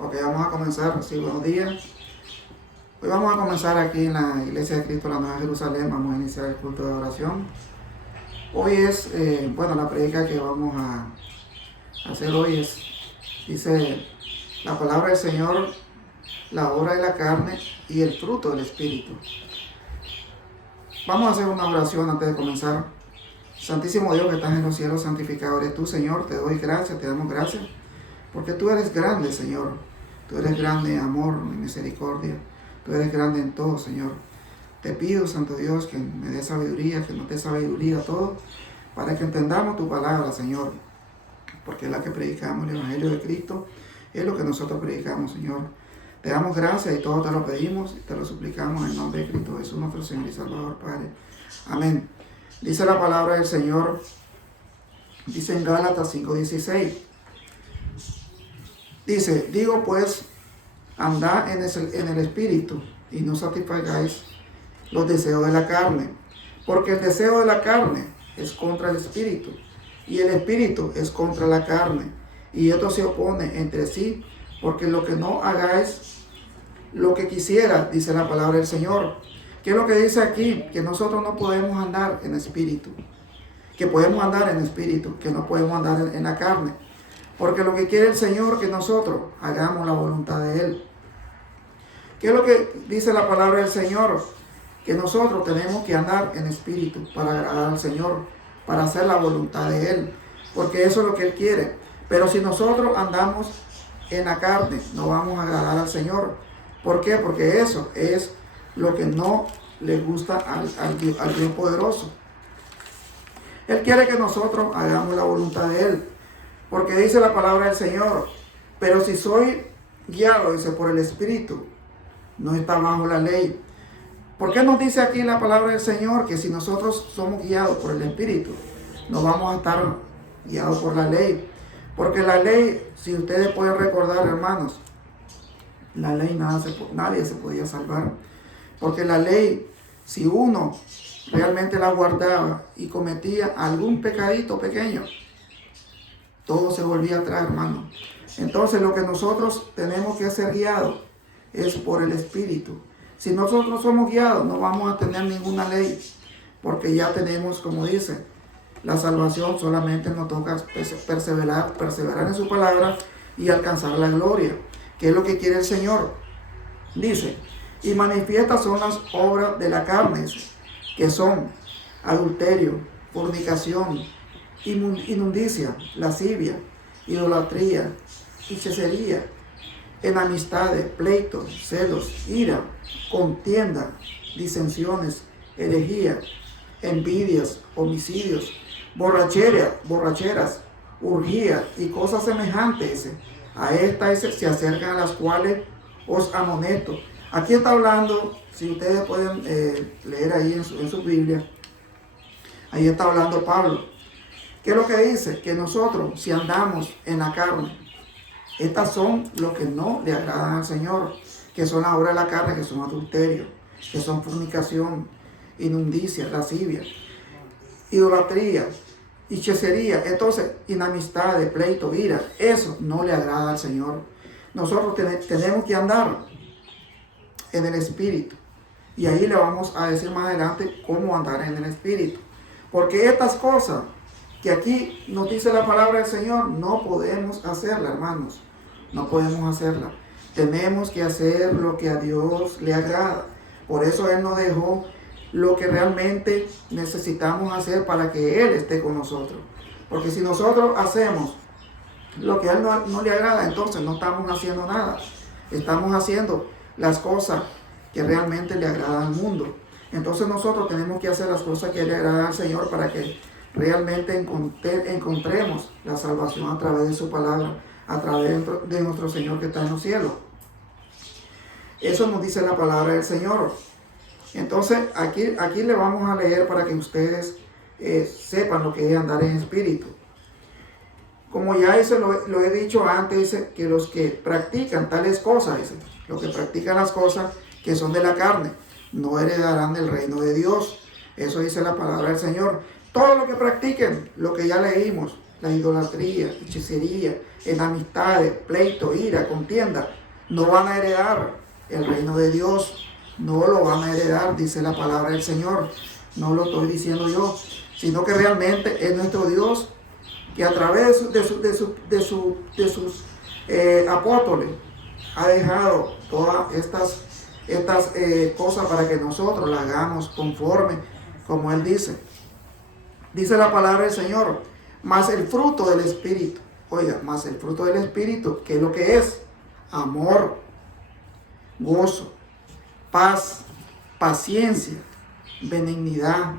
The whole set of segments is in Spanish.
Ok, vamos a comenzar. Sí, buenos días. Hoy vamos a comenzar aquí en la Iglesia de Cristo, la Nueva Jerusalén. Vamos a iniciar el culto de oración. Hoy es, la predica que vamos a hacer hoy dice la palabra del Señor, la obra de la carne y el fruto del Espíritu. Vamos a hacer una oración antes de comenzar. Santísimo Dios que estás en los cielos, santificado eres tú, Señor. Te doy gracias, te damos gracias, porque tú eres grande, Señor. Tú eres grande en amor y misericordia. Tú eres grande en todo, Señor. Te pido, Santo Dios, que me dé sabiduría, que nos dé sabiduría a todos, para que entendamos tu palabra, Señor. Porque es la que predicamos, el Evangelio de Cristo, es lo que nosotros predicamos, Señor. Te damos gracias y todo te lo pedimos y te lo suplicamos en el nombre de Cristo Jesús, nuestro Señor y Salvador, Padre. Amén. Dice la palabra del Señor, dice en Gálatas 5:16. Dice, digo pues, andad en el Espíritu y no satisfagáis los deseos de la carne, porque el deseo de la carne es contra el Espíritu y el Espíritu es contra la carne, y esto se opone entre sí, porque lo que no hagáis lo que quisiera, dice la palabra del Señor. ¿Qué es lo que dice aquí? Que nosotros no podemos andar en espíritu, que podemos andar en espíritu, que no podemos andar en la carne, porque lo que quiere el Señor que nosotros hagamos la voluntad de Él. ¿Qué es lo que dice la palabra del Señor? Que nosotros tenemos que andar en espíritu para agradar al Señor, para hacer la voluntad de Él, porque eso es lo que Él quiere. Pero si nosotros andamos en la carne, no vamos a agradar al Señor. ¿Por qué? Porque eso es lo que no le gusta al Dios poderoso. Él quiere que nosotros hagamos la voluntad de Él, porque dice la palabra del Señor, pero si soy guiado, dice, por el Espíritu, no está bajo la ley. ¿Por qué nos dice aquí la palabra del Señor que si nosotros somos guiados por el Espíritu, no vamos a estar guiados por la ley? Porque la ley, si ustedes pueden recordar, hermanos, la ley nadie se podía salvar. Porque la ley, si uno realmente la guardaba y cometía algún pecadito pequeño, todo se volvía atrás, hermano. Entonces lo que nosotros tenemos que ser guiados es por el Espíritu. Si nosotros somos guiados, no vamos a tener ninguna ley, porque ya tenemos, como dice, la salvación. Solamente nos toca perseverar en su palabra y alcanzar la gloria, que es lo que quiere el Señor. Dice, y manifiestas son las obras de la carne, que son adulterio, fornicación, inmundicia, lascivia, idolatría, hechicería, enemistades, pleitos, celos, ira, contienda, disensiones, herejía, envidias, homicidios, borracheras, urgías y cosas semejantes. A estas se acercan, a las cuales os amonesto. Aquí está hablando, si ustedes pueden leer ahí en su Biblia, ahí está hablando Pablo. ¿Qué es lo que dice? Que nosotros, si andamos en la carne, estas son lo que no le agradan al Señor, que son las obras de la carne, que son adulterio, que son fornicación, inmundicia, lascivia, idolatría, hechicería. Entonces, enemistades, pleito, ira, eso no le agrada al Señor. Nosotros tenemos que andar en el Espíritu, y ahí le vamos a decir más adelante cómo andar en el Espíritu, porque estas cosas que aquí nos dice la palabra del Señor, no podemos hacerla, hermanos. No podemos hacerla. Tenemos que hacer lo que a Dios le agrada. Por eso Él nos dejó lo que realmente necesitamos hacer para que Él esté con nosotros. Porque si nosotros hacemos lo que a Él no le agrada, entonces no estamos haciendo nada. Estamos haciendo las cosas que realmente le agradan al mundo. Entonces nosotros tenemos que hacer las cosas que le agradan al Señor para que realmente encontremos la salvación a través de su palabra, a través de nuestro Señor que está en los cielos. Eso nos dice la palabra del Señor. Entonces aquí le vamos a leer para que ustedes sepan lo que es andar en espíritu. Como ya lo he dicho antes, dice que los que practican tales cosas, dice, los que practican las cosas que son de la carne, no heredarán el reino de Dios. Eso dice la palabra del Señor. Todo lo que practiquen, lo que ya leímos, la idolatría, hechicería, enemistades, pleito, ira, contienda, no van a heredar el reino de Dios. No lo van a heredar, dice la palabra del Señor. No lo estoy diciendo yo, sino que realmente es nuestro Dios que a través de sus apóstoles ha dejado todas estas cosas para que nosotros las hagamos conforme como Él dice. Dice la palabra del Señor, más el fruto del Espíritu. Oiga, más el fruto del Espíritu, ¿qué es lo que es? Amor, gozo, paz, paciencia, benignidad,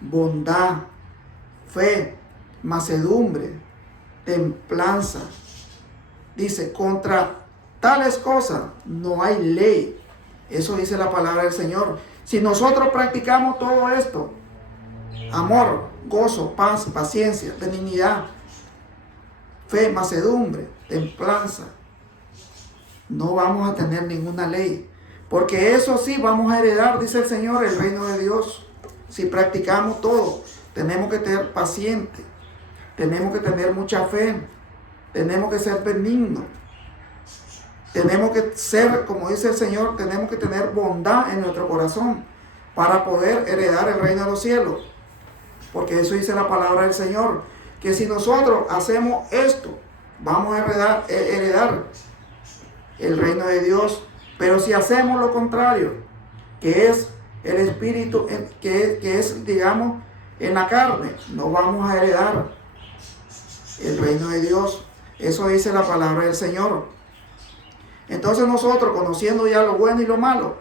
bondad, fe, mansedumbre, templanza. Dice, contra tales cosas no hay ley. Eso dice la palabra del Señor. Si nosotros practicamos todo esto, amor, gozo, paz, paciencia, benignidad, fe, mansedumbre, templanza, no vamos a tener ninguna ley. Porque eso sí vamos a heredar, dice el Señor, el reino de Dios. Si practicamos todo, tenemos que ser pacientes, tenemos que tener mucha fe, tenemos que ser benignos, tenemos que ser, como dice el Señor, tenemos que tener bondad en nuestro corazón para poder heredar el reino de los cielos. Porque eso dice la palabra del Señor, que si nosotros hacemos esto, vamos a heredar el reino de Dios. Pero si hacemos lo contrario, que es el espíritu, que es, digamos, en la carne, no vamos a heredar el reino de Dios. Eso dice la palabra del Señor. Entonces nosotros, conociendo ya lo bueno y lo malo,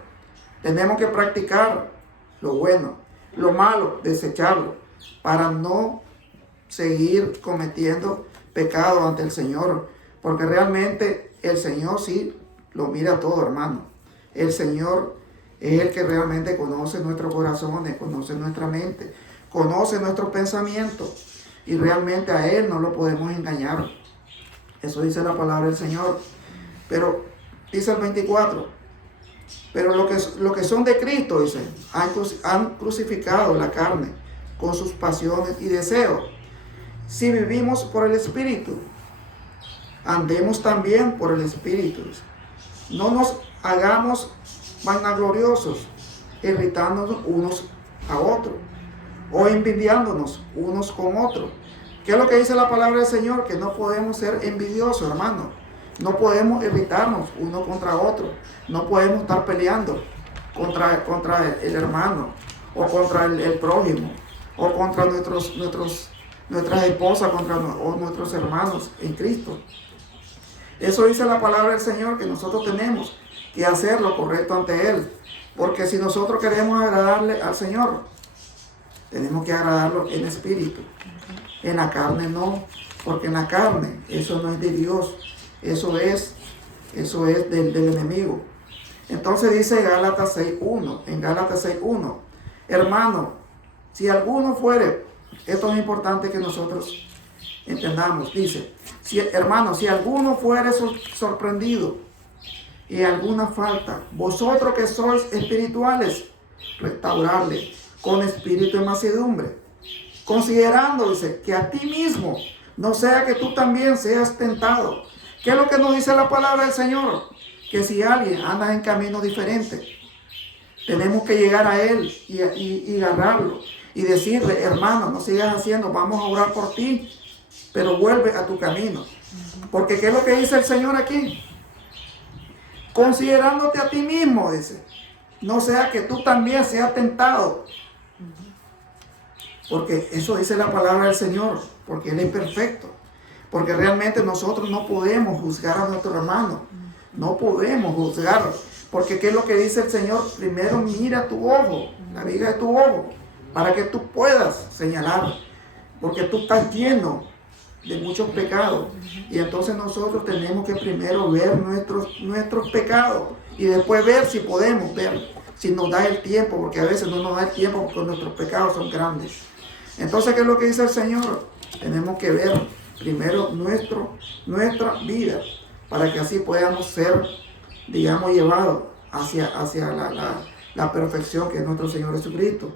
tenemos que practicar lo bueno, lo malo, desecharlo, para no seguir cometiendo pecado ante el Señor. Porque realmente el Señor sí lo mira todo, hermano. El Señor es el que realmente conoce nuestros corazones, conoce nuestra mente, conoce nuestros pensamientos. Y realmente a Él no lo podemos engañar. Eso dice la palabra del Señor. Pero dice el 24. Pero lo que son de Cristo, dice, han crucificado la carne con sus pasiones y deseos. Si vivimos por el Espíritu, andemos también por el Espíritu. No nos hagamos vanagloriosos, irritándonos unos a otros o envidiándonos unos con otros. ¿Qué es lo que dice la palabra del Señor? Que no podemos ser envidiosos, hermano. No podemos irritarnos uno contra otro. No podemos estar peleando contra el hermano o contra el prójimo o contra nuestras esposas o nuestros hermanos en Cristo. Eso dice la palabra del Señor, que nosotros tenemos que hacer lo correcto ante Él. Porque si nosotros queremos agradarle al Señor, tenemos que agradarlo en espíritu. En la carne no, porque en la carne eso no es de Dios, eso es del enemigo. Entonces dice Gálatas 6.1, en Gálatas 6.1, hermano, si alguno fuere, esto es importante que nosotros entendamos, dice, hermano, si alguno fuere sorprendido y alguna falta, vosotros que sois espirituales, restaurarle con espíritu de mansedumbre, considerando, dice, que a ti mismo no sea que tú también seas tentado. ¿Qué es lo que nos dice la palabra del Señor? Que si alguien anda en camino diferente, tenemos que llegar a Él y agarrarlo y decirle, hermano, no sigas haciendo, vamos a orar por ti, pero vuelve a tu camino. Porque ¿qué es lo que dice el Señor aquí? Considerándote a ti mismo, dice, no sea que tú también seas tentado. Porque eso dice la palabra del Señor, porque Él es perfecto. Porque realmente nosotros no podemos juzgar a nuestro hermano. No podemos juzgarlo. Porque ¿qué es lo que dice el Señor? Primero mira tu ojo, la viga de tu ojo, para que tú puedas señalar. Porque tú estás lleno de muchos pecados. Y entonces nosotros tenemos que primero ver nuestros pecados y después ver si podemos ver, si nos da el tiempo, porque a veces no nos da el tiempo porque nuestros pecados son grandes. Entonces, ¿qué es lo que dice el Señor? Tenemos que ver primero nuestra vida para que así podamos ser, digamos, llevados hacia la perfección que es nuestro Señor Jesucristo.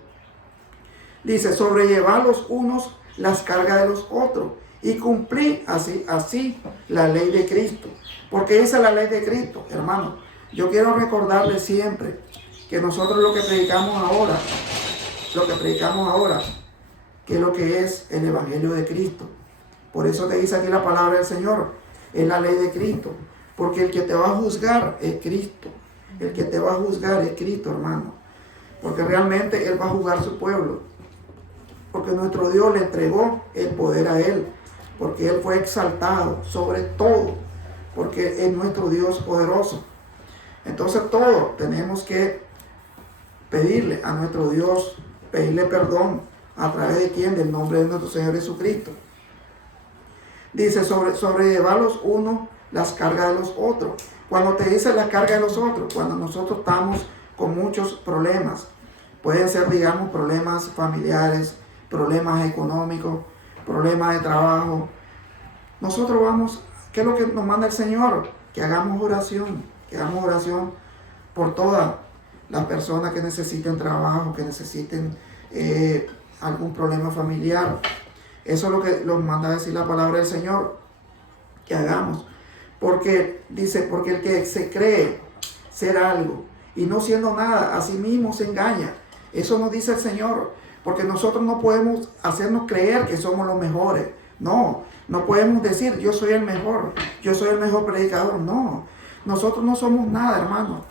Dice, sobrellevar los unos las cargas de los otros y cumplí así la ley de Cristo. Porque esa es la ley de Cristo, hermano. Yo quiero recordarles siempre que nosotros lo que predicamos ahora, que es lo que es el Evangelio de Cristo. Por eso te dice aquí la palabra del Señor, es la ley de Cristo. Porque el que te va a juzgar es Cristo. El que te va a juzgar es Cristo, hermano. Porque realmente Él va a juzgar su pueblo. Porque nuestro Dios le entregó el poder a Él. Porque Él fue exaltado sobre todo. Porque es nuestro Dios poderoso. Entonces todos tenemos que pedirle a nuestro Dios, pedirle perdón. ¿A través de quién? Del nombre de nuestro Señor Jesucristo. Dice, sobrellevar los unos las cargas de los otros. Cuando te dice la carga de los otros, cuando nosotros estamos con muchos problemas, pueden ser, digamos, problemas familiares, problemas económicos, problemas de trabajo. Nosotros vamos, ¿qué es lo que nos manda el Señor? Que hagamos oración por todas las personas que necesiten trabajo, que necesiten algún problema familiar. Eso es lo que nos manda a decir la palabra del Señor, que hagamos. Porque dice, porque el que se cree ser algo y no siendo nada, a sí mismo se engaña. Eso nos dice el Señor, porque nosotros no podemos hacernos creer que somos los mejores. No podemos decir, yo soy el mejor predicador. No, nosotros no somos nada, hermano.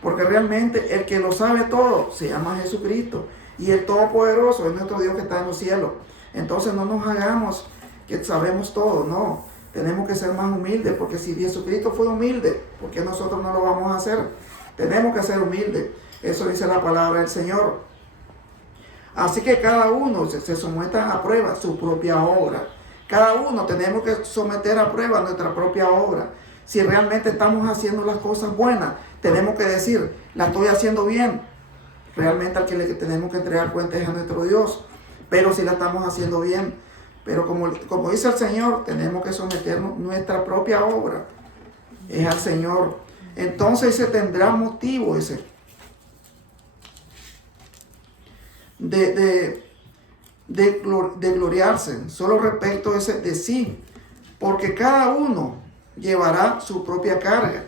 Porque realmente el que lo sabe todo se llama Jesucristo. Y el Todopoderoso es nuestro Dios que está en los cielos. Entonces no nos hagamos que sabemos todo, no. Tenemos que ser más humildes, porque si Jesucristo fue humilde, ¿por qué nosotros no lo vamos a hacer? Tenemos que ser humildes. Eso dice la palabra del Señor. Así que cada uno se someta a prueba su propia obra. Cada uno tenemos que someter a prueba nuestra propia obra. Si realmente estamos haciendo las cosas buenas, tenemos que decir, la estoy haciendo bien. Realmente al que le tenemos que entregar cuenta es a nuestro Dios. Pero si la estamos haciendo bien. Pero como dice el Señor, tenemos que someternos nuestra propia obra. Es al Señor. Entonces se tendrá motivo de gloriarse solo respecto de sí. Porque cada uno llevará su propia carga.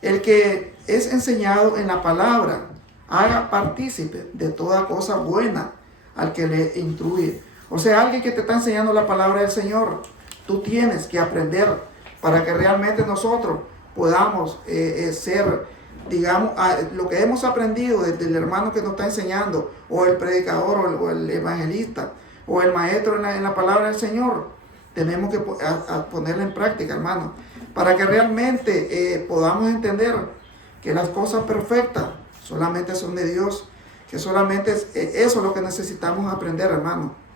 El que es enseñado en la palabra, haga partícipe de toda cosa buena al que le instruye. O sea, alguien que te está enseñando la palabra del Señor, tú tienes que aprender para que realmente nosotros podamos ser, digamos, lo que hemos aprendido desde el hermano que nos está enseñando, o el predicador, o el evangelista, o el maestro en la palabra del Señor. Tenemos que ponerla en práctica, hermano, para que realmente podamos entender que las cosas perfectas solamente son de Dios, que solamente eso es lo que necesitamos aprender, hermano.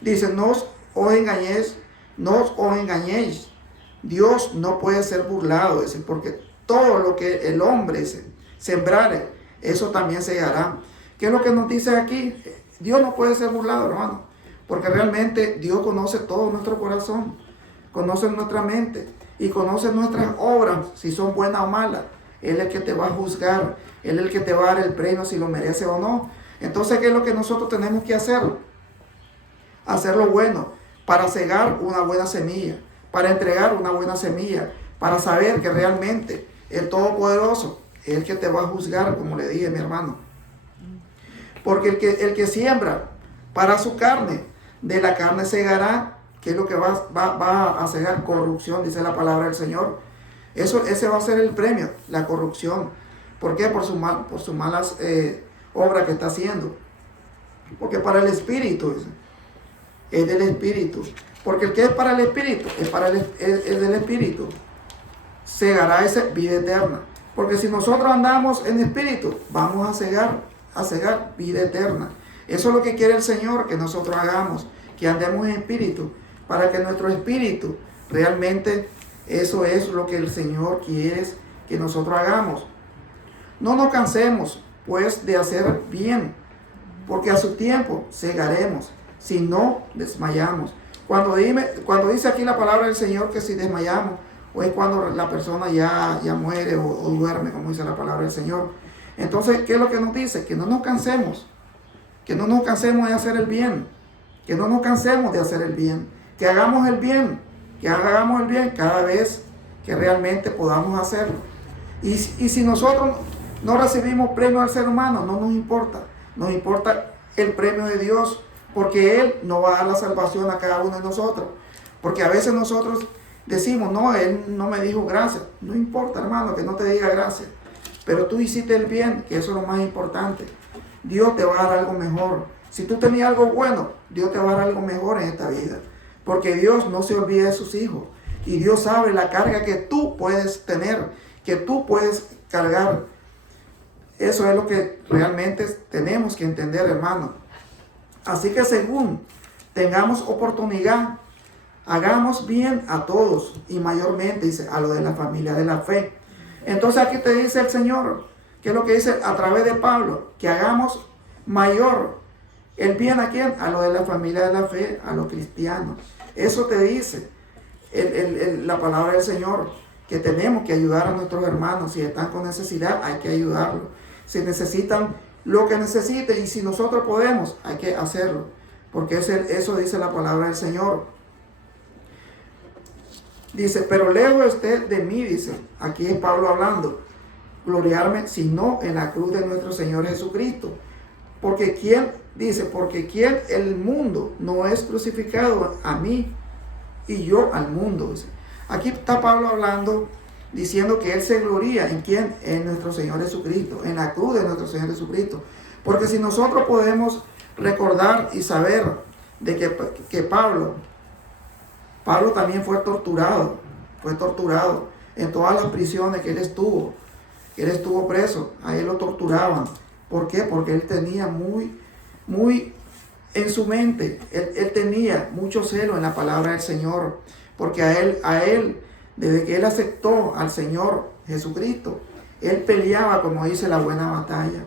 Dice, no os engañéis. Dios no puede ser burlado, es decir, porque todo lo que el hombre sembrare, eso también segará. ¿Qué es lo que nos dice aquí? Dios no puede ser burlado, hermano, porque realmente Dios conoce todo nuestro corazón, conoce nuestra mente y conoce nuestras obras, si son buenas o malas. Él es el que te va a juzgar, Él es el que te va a dar el premio si lo merece o no. Entonces, ¿qué es lo que nosotros tenemos que hacer? Hacer lo bueno, para cegar una buena semilla, para entregar una buena semilla, para saber que realmente el Todopoderoso es el que te va a juzgar, como le dije, mi hermano. Porque el que siembra para su carne, de la carne segará. ¿Qué es lo que va a cegar? Corrupción, dice la palabra del Señor. Ese va a ser el premio, la corrupción. ¿Por qué? Por sus malas obras que está haciendo. Porque para el Espíritu es del Espíritu. Porque el que es para el Espíritu, es del Espíritu. Cegará esa vida eterna. Porque si nosotros andamos en Espíritu, vamos a cegar vida eterna. Eso es lo que quiere el Señor, que nosotros hagamos, que andemos en Espíritu, para que nuestro Espíritu realmente, eso es lo que el Señor quiere que nosotros hagamos. No nos cansemos, pues, de hacer bien, porque a su tiempo segaremos, si no desmayamos. Cuando dice aquí la palabra del Señor que si desmayamos, o es cuando la persona ya muere o duerme, como dice la palabra del Señor. Entonces, ¿qué es lo que nos dice? Que no nos cansemos, de hacer el bien, que no nos cansemos de hacer el bien. que hagamos el bien cada vez que realmente podamos hacerlo. Y si nosotros no recibimos premio al ser humano, no nos importa. Nos importa el premio de Dios, porque Él nos va a dar la salvación a cada uno de nosotros. Porque a veces nosotros decimos, no, Él no me dijo gracias. No importa, hermano, que no te diga gracias. Pero tú hiciste el bien, que eso es lo más importante. Dios te va a dar algo mejor. Si tú tenías algo bueno, Dios te va a dar algo mejor en esta vida. Porque Dios no se olvida de sus hijos. Y Dios sabe la carga que tú puedes tener, que tú puedes cargar. Eso es lo que realmente tenemos que entender, hermano. Así que según tengamos oportunidad, hagamos bien a todos y mayormente, dice, a lo de la familia de la fe. Entonces aquí te dice el Señor, que es lo que dice a través de Pablo, que hagamos mayor el bien a quién, a lo de la familia de la fe, a los cristianos. Eso te dice la palabra del Señor, que tenemos que ayudar a nuestros hermanos. Si están con necesidad, hay que ayudarlos. Si necesitan lo que necesiten, y si nosotros podemos, hay que hacerlo, porque eso dice la palabra del Señor. Dice, pero lejos esté de mí, dice, aquí es Pablo hablando, gloriarme sino en la cruz de nuestro Señor Jesucristo. Porque quien el mundo no es crucificado a mí y yo al mundo. Dice. Aquí está Pablo hablando, diciendo que él se gloria en quién, en nuestro Señor Jesucristo, en la cruz de nuestro Señor Jesucristo. Porque si nosotros podemos recordar y saber de que Pablo también fue torturado en todas las prisiones que él estuvo preso, a él lo torturaban. ¿Por qué? Porque él tenía muy en su mente, él tenía mucho celo en la palabra del Señor, porque a él, desde que él aceptó al Señor Jesucristo, él peleaba, como dice, la buena batalla.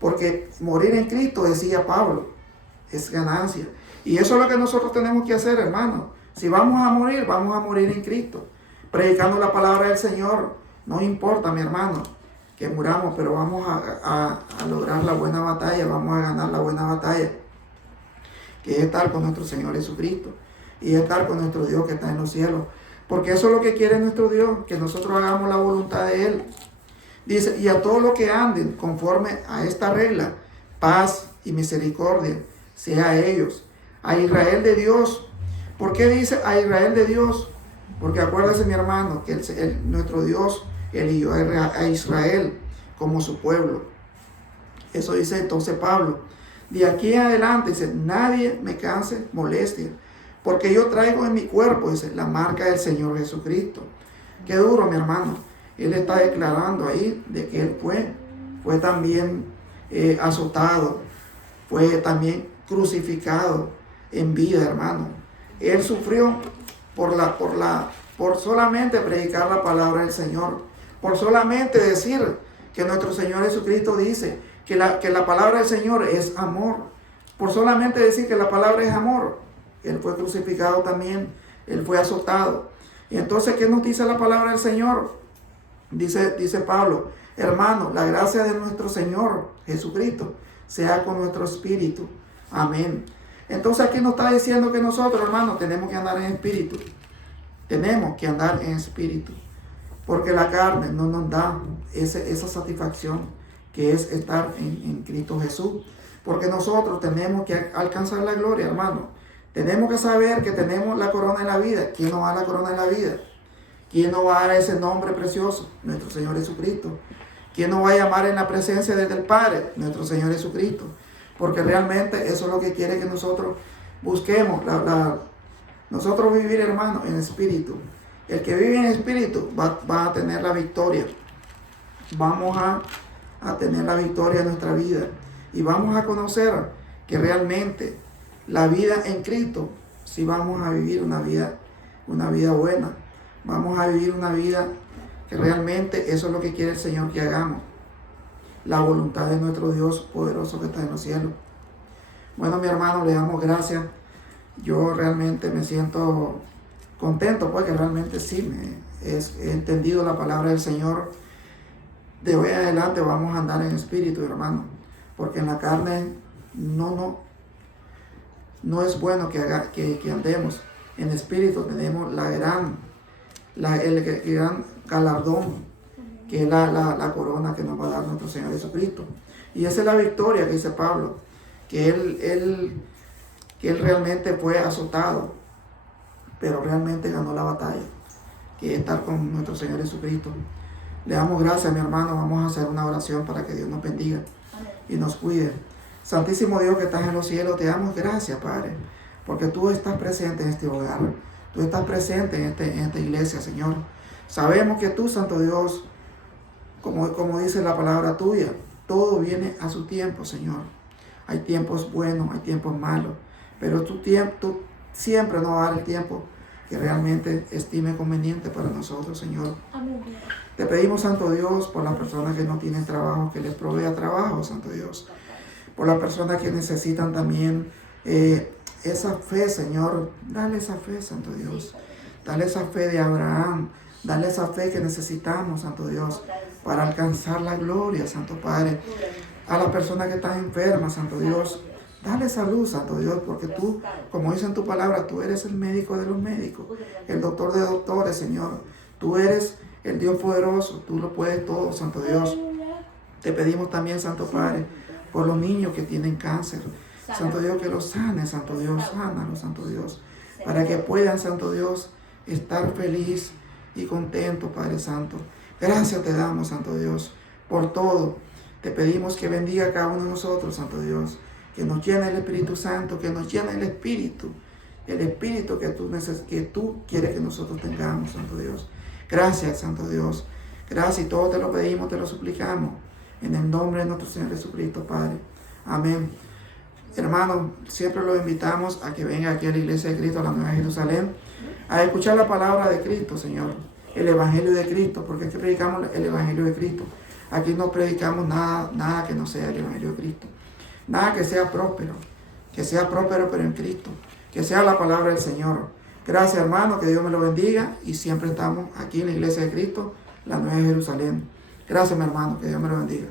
Porque morir en Cristo, decía Pablo, es ganancia. Y eso es lo que nosotros tenemos que hacer, hermano. Si vamos a morir en Cristo, predicando la palabra del Señor. No importa, mi hermano, que muramos, pero vamos a lograr la buena batalla, vamos a ganar la buena batalla, que es estar con nuestro Señor Jesucristo y estar con nuestro Dios que está en los cielos. Porque eso es lo que quiere nuestro Dios, que nosotros hagamos la voluntad de Él. Dice, y a todos los que anden conforme a esta regla, paz y misericordia sea a ellos, a Israel de Dios. ¿Por qué dice a Israel de Dios? Porque acuérdese, mi hermano, que nuestro Dios eligió a Israel como su pueblo. Eso dice entonces Pablo. De aquí en adelante, dice, nadie me canse molestia, porque yo traigo en mi cuerpo, dice, la marca del Señor Jesucristo. Qué duro, mi hermano. Él está declarando ahí de que él fue también azotado, fue también crucificado en vida, hermano. Él sufrió por solamente predicar la palabra del Señor, por solamente decir que nuestro Señor Jesucristo dice que la palabra del Señor es amor, por solamente decir que la palabra es amor. Él fue crucificado también, él fue azotado. Y entonces, ¿qué nos dice la palabra del Señor? Dice Pablo, hermano, la gracia de nuestro Señor Jesucristo sea con nuestro espíritu. Amén. Entonces aquí nos está diciendo que nosotros, hermanos, tenemos que andar en espíritu. Tenemos que andar en espíritu. Porque la carne no nos da esa satisfacción que es estar en Cristo Jesús. Porque nosotros tenemos que alcanzar la gloria, hermano. Tenemos que saber que tenemos la corona de la vida. ¿Quién nos da la corona de la vida? ¿Quién nos va a dar ese nombre precioso? Nuestro Señor Jesucristo. ¿Quién nos va a llamar en la presencia del Padre? Nuestro Señor Jesucristo. Porque realmente eso es lo que quiere que nosotros busquemos. Nosotros vivir, hermano, en espíritu. El que vive en espíritu va a tener la victoria. Vamos a tener la victoria en nuestra vida. Y vamos a conocer que realmente la vida en Cristo, sí vamos a vivir una vida buena. Vamos a vivir una vida que realmente eso es lo que quiere el Señor que hagamos. La voluntad de nuestro Dios poderoso que está en los cielos. Bueno, mi hermano, le damos gracias. Yo realmente me siento contento porque realmente sí he entendido la palabra del Señor. De hoy en adelante vamos a andar en espíritu, hermano. Porque en la carne no es bueno que andemos. en espíritu tenemos el gran galardón, que es la corona que nos va a dar nuestro Señor Jesucristo. Y esa es la victoria que dice Pablo, que él realmente fue azotado, pero realmente ganó la batalla, que es estar con nuestro Señor Jesucristo. Le damos gracias, mi hermano. Vamos a hacer una oración para que Dios nos bendiga y nos cuide. Santísimo Dios que estás en los cielos, te damos gracias, Padre, porque tú estás presente en este hogar. Tú estás presente en esta iglesia, Señor. Sabemos que tú, Santo Dios, como dice la palabra tuya, todo viene a su tiempo, Señor. Hay tiempos buenos, hay tiempos malos, pero tú siempre nos va a dar el tiempo que realmente estime conveniente para nosotros, Señor. Amén. Te pedimos, Santo Dios, por las personas que no tienen trabajo, que les provea trabajo, Santo Dios. Por las personas que necesitan también esa fe, Señor. Dale esa fe, Santo Dios. Dale esa fe de Abraham. Dale esa fe que necesitamos, Santo Dios, para alcanzar la gloria, Santo Padre. A las personas que están enfermas, Santo Dios, dale salud, Santo Dios, porque tú, como dice en tu palabra, tú eres el médico de los médicos, el doctor de doctores, Señor. Tú eres el Dios poderoso, tú lo puedes todo, Santo Dios. Te pedimos también, Santo Padre, por los niños que tienen cáncer. Santo Dios, que los sane, Santo Dios, sánalos, Santo Dios, para que puedan, Santo Dios, estar feliz y contento, Padre Santo. Gracias te damos, Santo Dios, por todo. Te pedimos que bendiga a cada uno de nosotros, Santo Dios, que nos llene el Espíritu Santo, que nos llene el Espíritu que tú quieres que nosotros tengamos, Santo Dios. Gracias, Santo Dios. Gracias, y todo te lo pedimos, te lo suplicamos, en el nombre de nuestro Señor Jesucristo, Padre. Amén. Hermanos, siempre los invitamos a que vengan aquí a la Iglesia de Cristo, a la Nueva Jerusalén, a escuchar la palabra de Cristo, Señor, el Evangelio de Cristo, porque aquí predicamos el Evangelio de Cristo. Aquí no predicamos nada que no sea el Evangelio de Cristo. Nada que sea próspero pero en Cristo, que sea la palabra del Señor. Gracias, hermano, que Dios me lo bendiga, y siempre estamos aquí en la Iglesia de Cristo, la Nueva Jerusalén. Gracias, mi hermano, que Dios me lo bendiga.